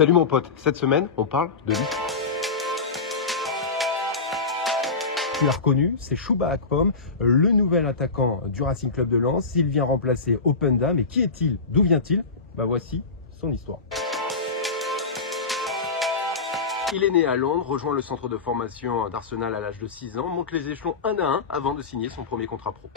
Salut mon pote, cette semaine on parle de lui. Tu l'as reconnu, c'est Chouba Akpom, le nouvel attaquant du Racing Club de Lens. Il vient remplacer Openda, mais qui est-il? D'où vient-il? Voici son histoire. Il est né à Londres, rejoint le centre de formation d'Arsenal à l'âge de 6 ans, monte les échelons un à un avant de signer son premier contrat pro.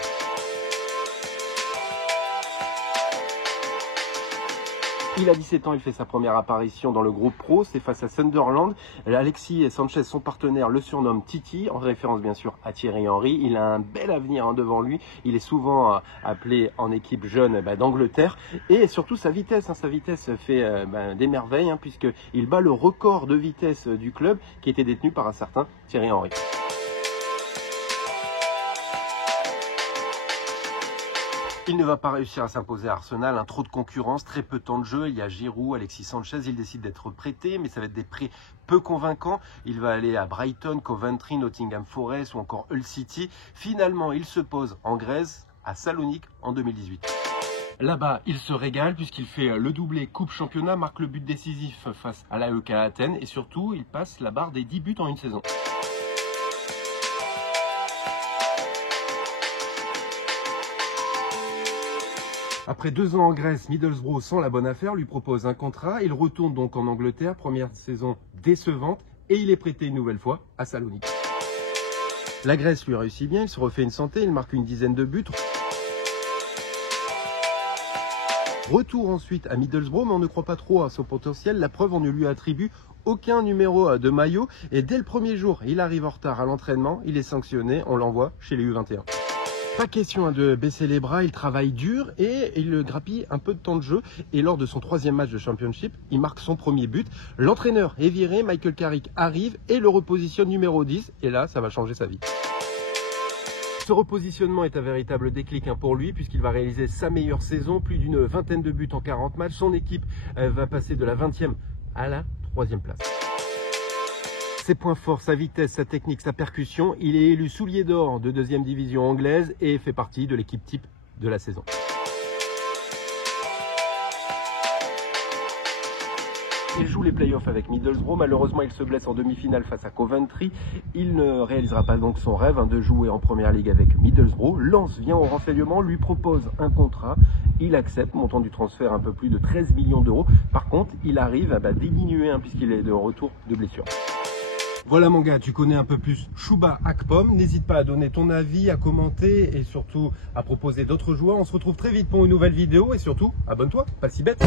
Il a 17 ans, il fait sa première apparition dans le groupe pro, c'est face à Sunderland. Alexis Sanchez, son partenaire, le surnomme Titi, en référence bien sûr à Thierry Henry. Il a un bel avenir devant lui, il est souvent appelé en équipe jeune d'Angleterre. Et surtout sa vitesse fait des merveilles, puisqu'il bat le record de vitesse du club qui était détenu par un certain Thierry Henry. Il ne va pas réussir à s'imposer à Arsenal, trop de concurrence, très peu de temps de jeu. Il y a Giroud, Alexis Sanchez, il décide d'être prêté, mais ça va être des prêts peu convaincants. Il va aller à Brighton, Coventry, Nottingham Forest ou encore Hull City. Finalement, il se pose en Grèce, à Salonique, en 2018. Là-bas, il se régale puisqu'il fait le doublé Coupe Championnat, marque le but décisif face à l'AEK Athènes et surtout, il passe la barre des 10 buts en une saison. Après 2 ans en Grèce, Middlesbrough, sans la bonne affaire, lui propose un contrat. Il retourne donc en Angleterre, première saison décevante, et il est prêté une nouvelle fois à Salonique. La Grèce lui réussit bien, il se refait une santé, il marque une dizaine de buts. Retour ensuite à Middlesbrough, mais on ne croit pas trop à son potentiel. La preuve, on ne lui attribue aucun numéro de maillot. Et dès le premier jour, il arrive en retard à l'entraînement, il est sanctionné, on l'envoie chez les U21. Pas question de baisser les bras, il travaille dur et il grappille un peu de temps de jeu. Et lors de son 3e match de Championship, il marque son premier but. L'entraîneur est viré, Michael Carrick arrive et le repositionne numéro 10. Et là, ça va changer sa vie. Ce repositionnement est un véritable déclic pour lui puisqu'il va réaliser sa meilleure saison, plus d'une vingtaine de buts en 40 matchs. Son équipe va passer de la 20e à la 3e place. Ses points forts, sa vitesse, sa technique, sa percussion, il est élu soulier d'or de 2e division anglaise et fait partie de l'équipe type de la saison. Il joue les playoffs avec Middlesbrough, malheureusement il se blesse en demi-finale face à Coventry. Il ne réalisera pas donc son rêve de jouer en première ligue avec Middlesbrough. Lens vient au renseignement, lui propose un contrat, il accepte, montant du transfert un peu plus de 13 millions d'euros. Par contre, il arrive à diminuer puisqu'il est de retour de blessure. Voilà mon gars, tu connais un peu plus Chouba Akpom. N'hésite pas à donner ton avis, à commenter et surtout à proposer d'autres joueurs. On se retrouve très vite pour une nouvelle vidéo et surtout, abonne-toi, pas si bête.